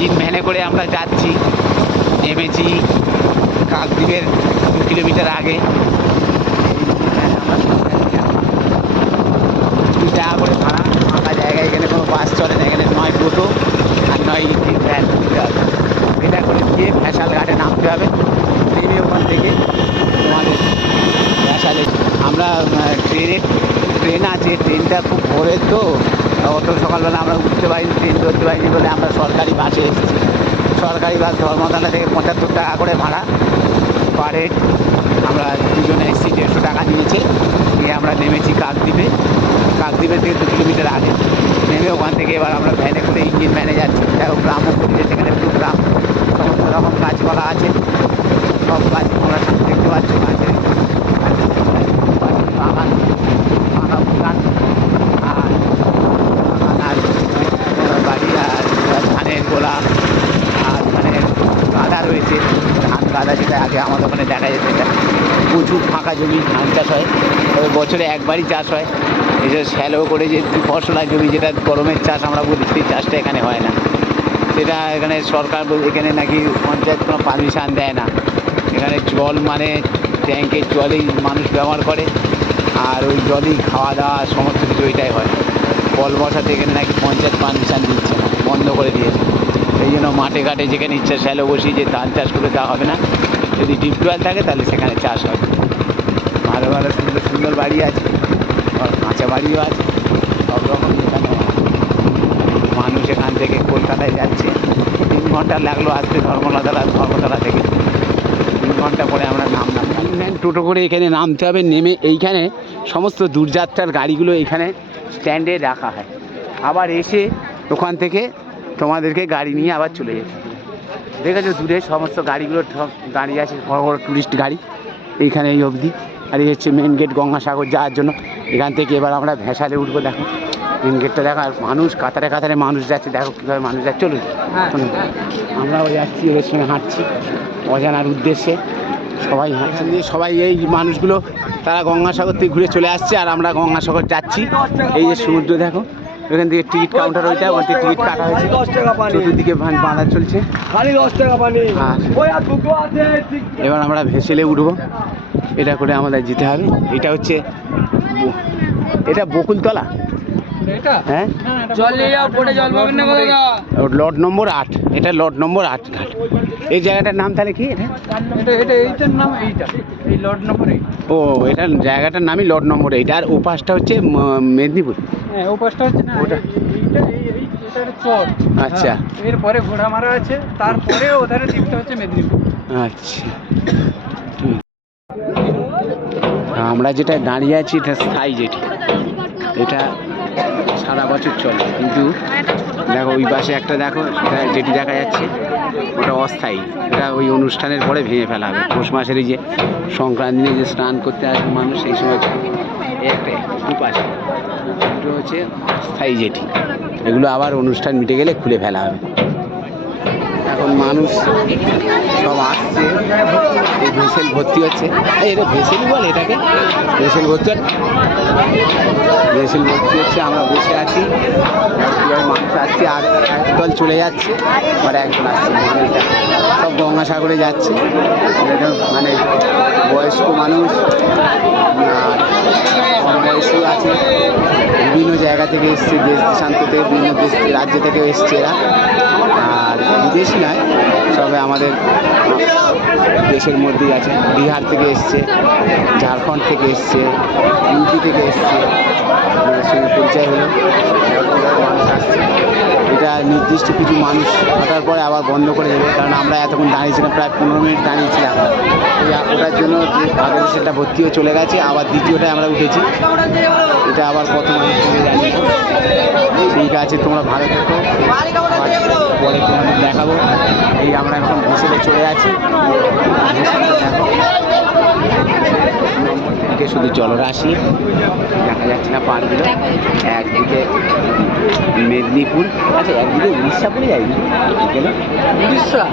Engine ভ্যানে করে আমরা যাচ্ছি, নেমেছি কাকদ্বীপের 2 কিলোমিটার আগে। 20 টাকা করে ভাড়া, ফাঁকা জায়গায়, এখানে কোনো বাস চলে না, এখানে নয় টোটো আর নয় ইঞ্জিন ভ্যান দিতে হবে। এটা করে দিয়ে ভ্যাসাল ঘাটে নামতে হবে, ট্রেনে ওখান থেকে তোমাদের ভ্যাসালে। আমরা ট্রেন আছে, ট্রেনটা খুব ভোরের তো, অত সকালবেলা আমরা উঠতে পারিনি, ট্রেন ধরতে পারিনি বলে আমরা সরকারি বাসে এসেছি। সরকারি বাস ধর্মতলা থেকে 75 টাকা করে ভাড়া পার হেড। আমরা দুজনে এসেছি, 150 টাকা নিয়েছে। নিয়ে আমরা নেমেছি কাকদ্বীপের থেকে 2 কিলোমিটার আগে নেমে ওখান থেকে এবার আমরা ভ্যানে করে ইঞ্জিন ভ্যানে যাচ্ছি। দেখো গ্রামও পরিবেশ, এখানে পুরো গ্রাম, সমস্ত রকম গাছপালা আছে, সব গাছ তোমরা দেখতে পাচ্ছ। গাছের বাগান, ফাঁকা বাগান আর বাড়ি, আর ধানের গোলা, আর ধানের গাদা রয়েছে, ধান গাদা, যেটা আগে আমাদের ওখানে দেখা যেত। এটা প্রচুর ফাঁকা জমি, ধান চাষ হয়, তবে বছরে একবারই চাষ হয়। এই যে শ্যালো করে যে ফসলা জমি, যেটা গরমের চাষ আমরা বলি, সেই চাষটা এখানে হয় না। সেটা এখানে সরকার, এখানে নাকি পঞ্চায়েত কোনো পারমিশন দেয় না। এখানে জল মানে ট্যাঙ্কের জলেই মানুষ ব্যবহার করে, আর ওই জলেই খাওয়া দাওয়া সমস্ত কিছু ওইটাই হয়। কল বসাতে এখানে নাকি পঞ্চায়েত পারমিশন দিচ্ছে না, বন্ধ করে দিয়েছে। এই জন্য মাঠে ঘাটে যেখানে ইচ্ছা শ্যালো বসিয়ে যে ধান চাষ করে দেওয়া হবে না। যদি ডিপ টিউবওয়েল থাকে তাহলে সেখানে চাষ হবে। ভালো ভালো সুন্দর সুন্দর বাড়ি আছে, কাঁচা বাড়িও আছে, সব রকম। এখানে মানুষ এখান থেকে কলকাতায় যাচ্ছে, 3 ঘন্টা লাগলো আসতে ধর্মতলা থেকে। 3 ঘন্টা পরে আমরা নামলাম। টোটো করে এখানে নামতে হবে, নেমে এইখানে সমস্ত দূরযাত্রার গাড়িগুলো এখানে স্ট্যান্ডে রাখা হয়। আবার এসে ওখান থেকে তোমাদেরকে গাড়ি নিয়ে আবার চলে যেতে হবে। দেখেছো দূরে সমস্ত গাড়িগুলো দাঁড়িয়ে আছে, বড় বড় টুরিস্ট গাড়ি এইখানে এই অবধি। আর এই হচ্ছে মেন গেট গঙ্গাসাগর যাওয়ার জন্য। এখান থেকে এবার আমরা ভ্যাসালে উঠবো। দেখো মেন গেটটা দেখো, আর মানুষ কাতারে কাতারে মানুষ যাচ্ছে, দেখো কীভাবে মানুষ যাচ্ছে। চলুন আমরাও যাচ্ছি, ওদের সঙ্গে হাঁটছি অজানার উদ্দেশ্যে। সবাই হাঁটছে, সবাই এই মানুষগুলো তারা গঙ্গাসাগর থেকে ঘুরে চলে আসছে, আর আমরা গঙ্গাসাগর যাচ্ছি। এই যে সমুদ্র দেখো, এখান থেকে টিকিট কাউন্টার, ওইটা ওখান থেকে টিকিট কাটা হয়েছে, চতুর্দিকে বাঁধা চলছে। এবার আমরা ভেসেলে উঠবো, এটা করে আমাদের যেতে হবে। এটা হচ্ছে, এটা বকুলতলা, হ্যাঁ লট নম্বর 8, এটা লট নম্বর 8 ঘাট। এই জায়গাটার নাম তাহলে কি? এইটার নাম এই লট নম্বর 8। ও, এটা জায়গাটার নামই লট নম্বর 8। আর ও পাশটা হচ্ছে মেদিনীপুর। হ্যাঁ, ও পাশটা হচ্ছে না, ওটা এটা চর। আচ্ছা, এরপরে ঘোড়ামারা আছে, তারপরে ওধারে দ্বীপটা হচ্ছে মেদিনীপুর। আচ্ছা। আমরা যেটা দাঁড়িয়ে আছি এটা স্থায়ী জেটি, এটা সারা বছর চলে। কিন্তু দেখো ওই পাশে একটা, দেখো যেটি দেখা যাচ্ছে, ওটা অস্থায়ী। এটা ওই অনুষ্ঠানের পরে ভেঙে ফেলা হবে। পৌষ মাসের এই যে সংক্রান্তি নিয়ে যে স্নান করতে আসবে মানুষ, সেই সময় একটা দুপাশে দুটো হচ্ছে স্থায়ী জেটি। এগুলো আবার অনুষ্ঠান মিটে গেলে খুলে ফেলা হবে। এখন মানুষ সব আসছে, এই ভেসেল ভর্তি হচ্ছে। এটা ভেসেলই বলে এটাকে, ভেসেল ভর্তি হচ্ছে। আমরা বসে আছি, মানুষ আসছে, আর একদল চলে যাচ্ছে, আর একজন আসছে। মানুষটা সব গঙ্গাসাগরে যাচ্ছে, মানে বয়স্ক মানুষ, বয়স্ক আছে, বিভিন্ন জায়গা থেকে এসছে, দেশ দেশান্ত থেকে, বিভিন্ন দেশ রাজ্য থেকে এসছে এরা। আর বিদেশি নয়, সবে আমাদের দেশের মধ্যেই আছে। বিহার থেকে এসছে, ঝাড়খণ্ড থেকে এসছে, ইউপি থেকে এসছে। আমাদের সঙ্গে পরিচয় হলো, মানুষ আসছে। এটা নির্দিষ্ট কিছু মানুষ ওঠার পরে আবার বন্ধ করে দেবে, কারণ আমরা এতক্ষণ দাঁড়িয়েছিলাম, প্রায় 15 মিনিট দাঁড়িয়েছিলাম। ওটার জন্য যে আগের সেটা ভর্তি হয়ে চলে গেছে, আবার দ্বিতীয়টায় আমরা উঠেছি। এটা আবার কত মানুষ চলে যাচ্ছে। ঠিক আছে, তোমরা ভালো থেকো, পরে তোমাদের দেখাবো। এই আমরা এখন ভেসেলে চলে আছি। নম্বর শুধু জলরাশি দেখা যাচ্ছে না, পাহাড়গুলো একদিকে মেদিনীপুর, আচ্ছা একদিকে উড়িষ্যা পড়ে যায়। উড়িষ্যা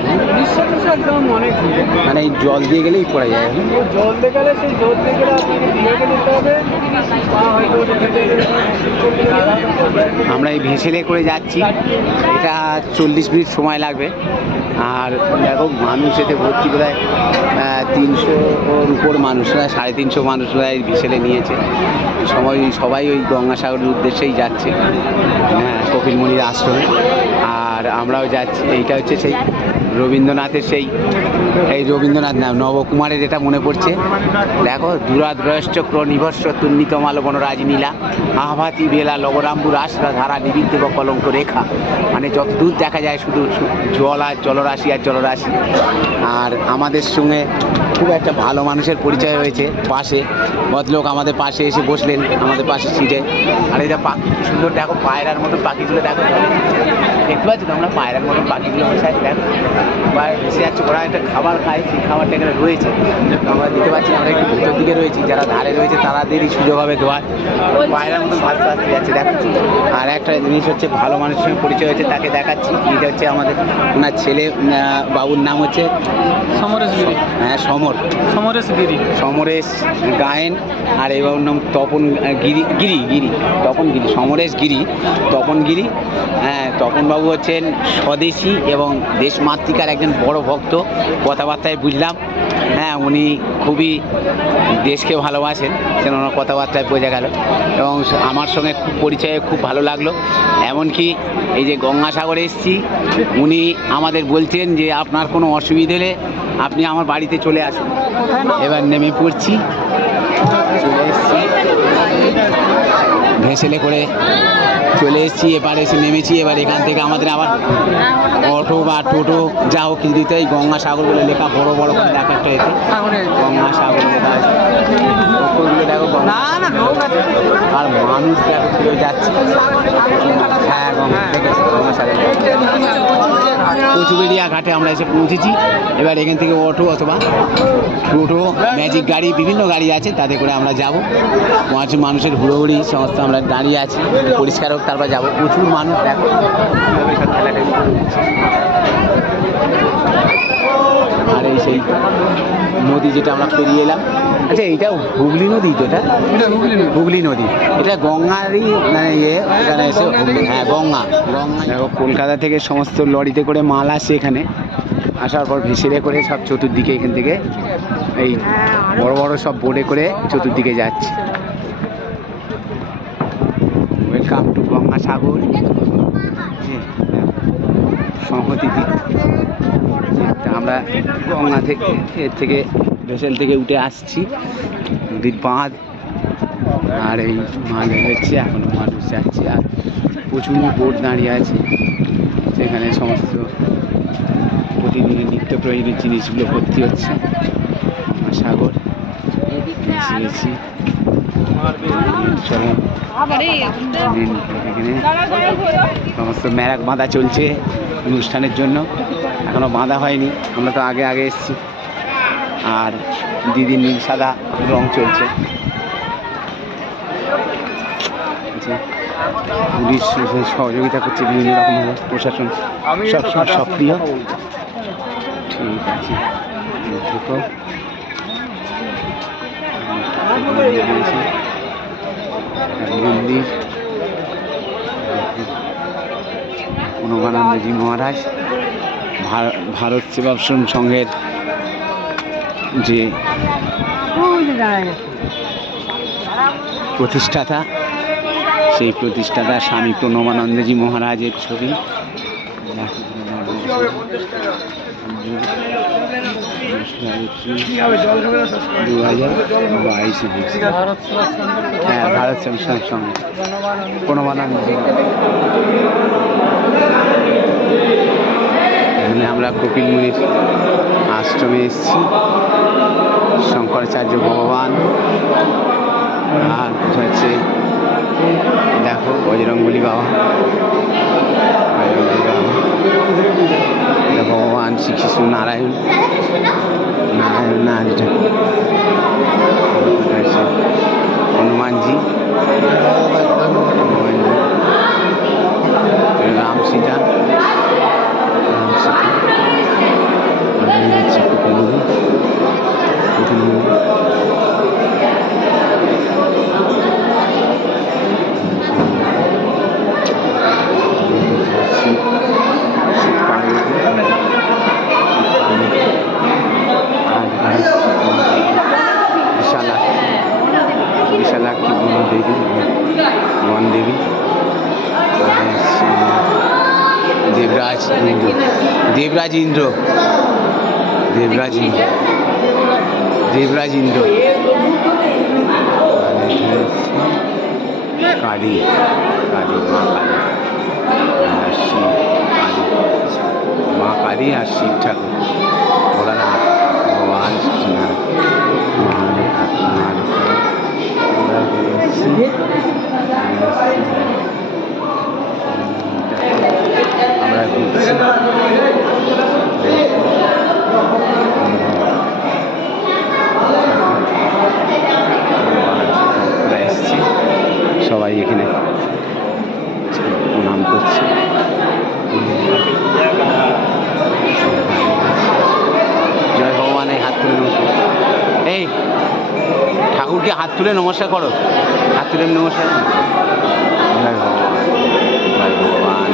তো একদম অনেক, মানে এই জল দিয়ে গেলেই পড়ে যায়। জল দিয়ে গেলে, সেই জল দিয়ে গেলে আপনাকে দীঘাকে যেতে হবে, বা হয়তো আমরা এই ভেসেলে করে যাচ্ছি, এটা 40 মিনিট সময় লাগবে। আর দেখো মানুষ এতে ভর্তি, প্রায় 300-ওর উপর মানুষরা, 350 মানুষরা এই ভেসেলে নিয়েছে। সবাই ওই গঙ্গাসাগরের উদ্দেশ্যেই যাচ্ছে, হ্যাঁ, কপিলমুনির আশ্রমে। আর আমরাও যাচ্ছি। এইটা হচ্ছে সেই রবীন্দ্রনাথের এই রবীন্দ্রনাথ না, নবকুমারের এটা মনে পড়ছে। দেখো, দুরাদ্রয়শ্চক্র নিভস্য তুন্নিত মালবন রাজনীলা আহ্বাতি বেলা লবরাম্বুর আশরা ধারা নিবিদ্ধ কলঙ্ক রেখা। মানে যত দূর দেখা যায় শুধু জল আর জলরাশি আর জলরাশি। আর আমাদের সঙ্গে খুব একটা ভালো মানুষের পরিচয় হয়েছে। পাশে ভদ্রলোক আমাদের পাশে এসে বসলেন, আমাদের পাশে সিটে। আর এটা পাখি কি সুন্দর, দেখো পায়রার মতন পাখিগুলো, দেখো দেখতে পাচ্ছি তো আমরা পায়রার মতন পাখিগুলো বসে আছে। দেখো ভেসে যাচ্ছে, ওরা একটা খাবার খায়, সেই খাবারটা এখানে রয়েছে, আমরা দিতে পারছি। আমরা একটু ভিতর দিকে রয়েছি, যারা ধারে রয়েছে তাদেরই সুযোগ হবে ধোয়ার। পায়রার মতন ভাসতে ভাসতে যাচ্ছে, দেখো। আর একটা জিনিস হচ্ছে, ভালো মানুষের সঙ্গে পরিচয় হচ্ছে, তাকে দেখাচ্ছি। এটা হচ্ছে আমাদের ওনার ছেলে, বাবুর নাম হচ্ছে সমরেশ গিরি। হ্যাঁ, সমরেশ গায়েন। আর এই বাবুর নাম তপন গিরি, সমরেশ গিরি, তপন গিরি। হ্যাঁ, তপনবাবু হচ্ছেন স্বদেশী এবং দেশমাতৃকার একজন বড় ভক্ত, কথাবার্তায় বুঝলাম। হ্যাঁ, উনি খুবই দেশকে ভালোবাসেন, সেন ওনার কথাবার্তায় বোঝা গেল। এবং আমার সঙ্গে খুব পরিচয়ে খুব ভালো লাগলো। এমনকি এই যে গঙ্গাসাগরে এসেছি, উনি আমাদের বলছেন যে আপনার কোনো অসুবিধে হলে আপনি আমার বাড়িতে চলে আসুন। এবার নেমে পড়ছি, চলে এসেছি ভেসেলে করে, চলে এসেছি। এবার এসে নেমেছি। এবার এখান থেকে আমাদের আবার অটো বা টোটো যা হোক কিছু দিতে, এই গঙ্গাসাগর বলে লেখা বড় বড় করে দেখা একটা এতে গঙ্গাসাগর লেখা আছে। দেখো আর মানুষ দেখো কেউ যাচ্ছে। হ্যাঁ, গঙ্গাসাগর কচুবেড়িয়া ঘাটে আমরা এসে পৌঁছেছি। এবার এখান থেকে অটো অথবা টোটো, ম্যাজিক গাড়ি, বিভিন্ন গাড়ি আছে, তাতে করে আমরা যাব। মানুষের হুড়োহুড়ি সমস্ত, আমরা দাঁড়িয়ে আছি, পরিষ্কার হোক তারপর যাবো। প্রচুর মানুষ, দেখো আর এই সেই নদী যেটা আমরা পেরিয়ে এলাম। আচ্ছা, এইটা হুগলি নদী তো? এটা হুগলি নদী, এটা গঙ্গারই মানে এখানে এসে, হ্যাঁ গঙ্গা। দেখো, কলকাতা থেকে সমস্ত লরিতে করে মাল আসে এখানে, আসার পর ভেসেলে করে সব চতুর্দিকে, এখান থেকে এই বড় বড় সব বোটে করে চতুর্দিকে যাচ্ছে। ওয়েলকাম টু গঙ্গাসাগর সংহতি দ্বীপ। আমরা গঙ্গা থেকে ভেসেল থেকে উঠে আসছি, নদীর বাঁধ। আর এই মাল হচ্ছে, এখনো মানুষ যাচ্ছে। আর প্রচুর বোট দাঁড়িয়ে আছে, সেখানে সমস্ত প্রতিদিনের নিত্য প্রয়োজনীয় জিনিসগুলো ভর্তি হচ্ছে। গঙ্গাসাগর এসেছি, এখানে সমস্ত ম্যারাক বাঁধা চলছে অনুষ্ঠানের জন্য, এখনো বাঁধা হয়নি। আমরা তো আগে এসেছি। আর দিদির নীল সাদা রং চলছে। পুলিশ সহযোগিতা করছে বিভিন্ন রকমভাবে, প্রশাসন সবসময় সক্রিয়। ঠিক আছে, মন্দির প্রণবানন্দজি মহারাজ, ভারত সেবাশ্রম সংঘের যে প্রতিষ্ঠাতা, সেই প্রতিষ্ঠাতা স্বামী প্রণবানন্দজি মহারাজের ছবি। 2022 হ্যাঁ, ভারত সেবাশ্রম সংঘ প্রণবানন্দজি। এখানে আমরা কপিলমুনির আশ্রমে এসেছি, শঙ্করাচার্য ভগবান। আর হচ্ছে দেখো বজরংবলী বাবা, ভগবান শ্রীকৃষ্ণ, নারায়ণ না, যেটা হনুমানজি, রাম সীতা, দেবী, বন দেবী, দেবরাজ ইন্দ্র, দেবরাজ ইন্দ্র, দেবরাজ ইন্দ্র, দেবরাজ ইন্দ্র, কালী, কালী মা কালী আর শিব, কালী মা কালী আর শিব ঠাকুর, ভোলানাথ ভগবান আমরা ঘুরছি, এসছি সবাই এখানে প্রণাম করছে। জয় ভগবান, এই হাত তুলে নমস্কার, এই ঠাকুরকে হাত তুলে নমস্কার করো, হাত তুলে নমস্কার করো। জয় ভগবান, জয় ভগবান,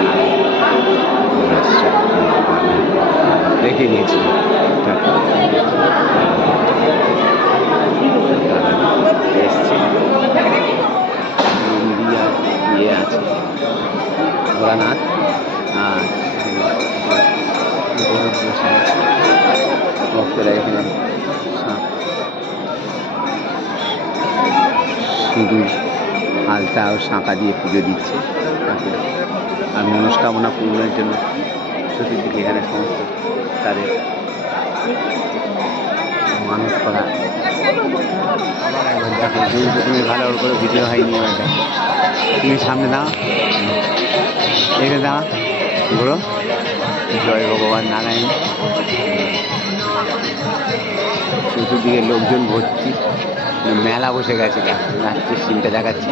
রেখে নিয়েছি এসছি, ইন্ডিয়া ইয়ে আছে ভোলানাথ আর বসে আছে ভক্তরা এখানে সিঁদুর আলতা ও শাঁখা দিয়ে পুজো দিচ্ছে আর মনস্কামনা পূরণের জন্য চতুর্দিকে এখানে সমস্ত তাদের মানুষ করা। তুমি ভালো করে ভিডিও হয়নি, এবার দেখো তুমি সামনে দাও, এখানে দাও বলো জয় ভগবান নারায়ণ। চতুর্দিকে লোকজন ভর্তি, মেলা বসে গেছে, রাত্রির সিনটা দেখাচ্ছি।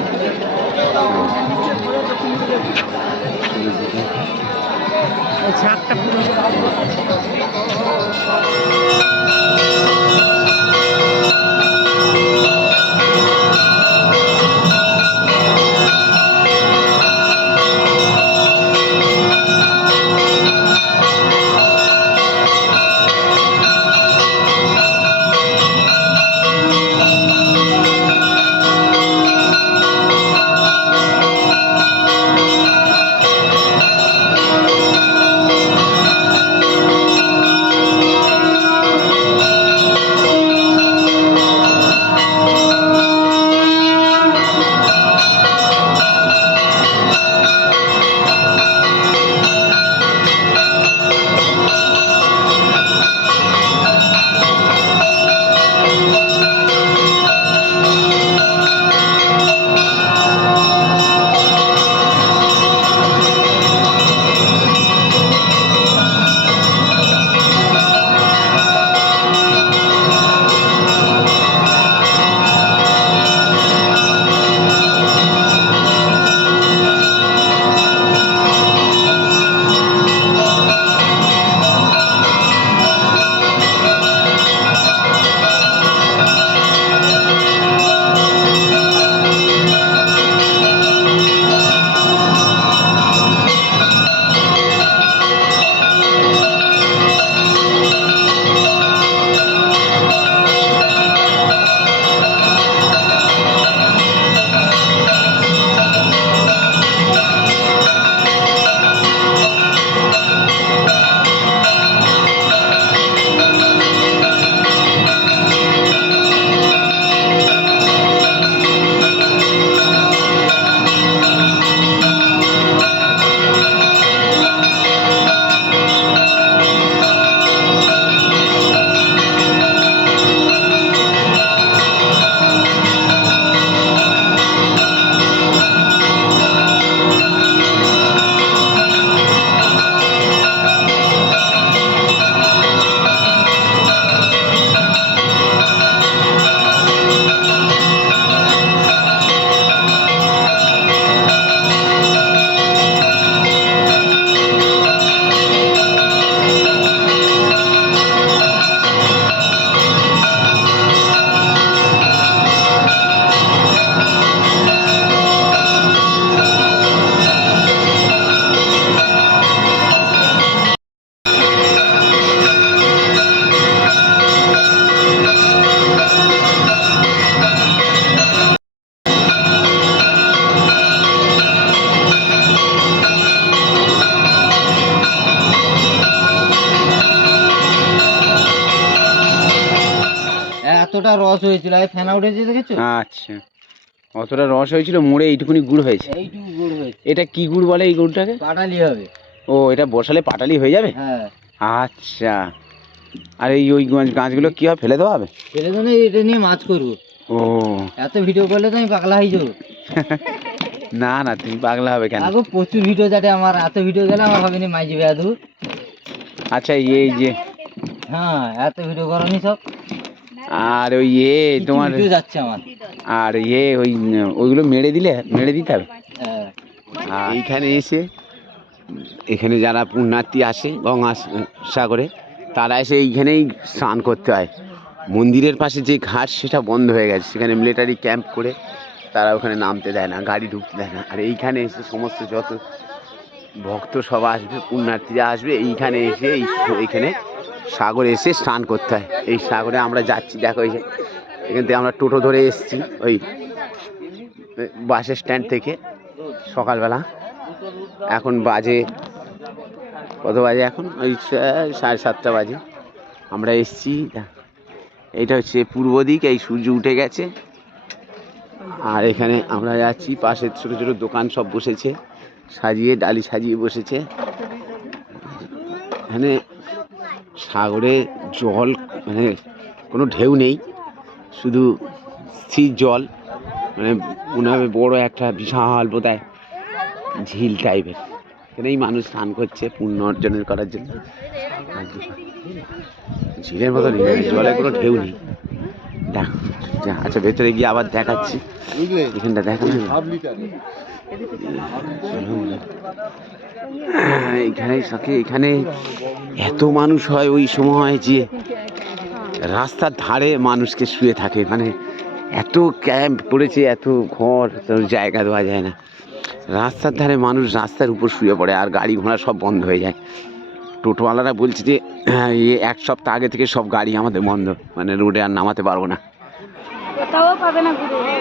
রস হয়েছিল, আর ফেনা উঠেছে দেখেছো? আচ্ছা, অতটা রস হয়েছিল, মোড়ে এইটুকুনি গুড় হয়েছে। এইটুকু গুড় হয়েছে। এটা কি গুড় বলে এই গুড়টাকে? পাটালি হবে। ও, এটা বসালে পাটালি হয়ে যাবে। হ্যাঁ। আচ্ছা, আর এই ওই গাছগুলো কি হবে, ফেলে দেওয়া হবে? ফেলে দেবো না, এটা নিয়ে মাছ করবো। ও, এত ভিডিও করলে তো আমি পাগলা হয়ে যাবো। না না, তুমি পাগলা হবে কেন? আগো প্রচুর ভিডিও, যাতে আমার এত ভিডিও গেলে আমার হবে না মাই যাবে আদু। আচ্ছা, এই যে হ্যাঁ, এত ভিডিও করনি সব। আর ওই তোমার ভিডিও যাচ্ছে আমার। আর ওইগুলো মেরে দিতে হবে। হ্যাঁ। এইখানে এসে, এখানে যারা পুণ্যার্থী আসে গঙ্গাসাগরে, তারা এসে এইখানেই স্নান করতে হয়। মন্দিরের পাশে যে ঘাট সেটা বন্ধ হয়ে গেছে, সেখানে মিলিটারি ক্যাম্প করে তারা ওখানে নামতে দেয় না, গাড়ি ঢুকতে দেয় না। আর এইখানে এসে সমস্ত যত ভক্ত সব আসবে, পুণ্যার্থীরা আসবে, এইখানে এসে এইখানে সাগরে এসে স্নান করতে হয়। এই সাগরে আমরা যাচ্ছি, দেখো এই যে এখান থেকে আমরা টোটো ধরে এসেছি ওই বাস স্ট্যান্ড থেকে সকালবেলা। এখন বাজে কত বাজে? এখন ওই 7:30 বাজে। আমরা এসছি, এইটা হচ্ছে পূর্ব দিক, এই সূর্য উঠে গেছে। আর এখানে আমরা যাচ্ছি, পাশে ছোটো ছোটো দোকান সব বসেছে, সাজিয়ে ডালি সাজিয়ে বসেছে। এখানে সাগরে জল, মানে কোনো ঢেউ নেই, শুধু স্থির জল, মানে মনে হবে বড় একটা বিশাল বোধহয় ঝিল টাইপের। এখানেই মানুষ স্নান করছে পুণ্য অর্জনের করার জন্য। ঝিলের মতো নেই, জলে কোনো ঢেউ নেই। দেখো, আচ্ছা ভেতরে গিয়ে আবার দেখাচ্ছি, এখানটা দেখানো। এখানে এত মানুষ হয় ওই সময় যে রাস্তার ধারে মানুষকে শুয়ে থাকে, মানে এত ক্যাম্প করেছে, এত ঘর, জায়গা দেওয়া যায় না। রাস্তার ধারে মানুষ রাস্তার উপর শুয়ে পড়ে, আর গাড়ি ঘোড়া সব বন্ধ হয়ে যায়। টোটোওয়ালারা বলছে যে 1 সপ্তাহ আগে থেকে সব গাড়ি আমাদের বন্ধ, মানে রোডে আর নামাতে পারবো না। কোথাও পাবে না ঘুরে।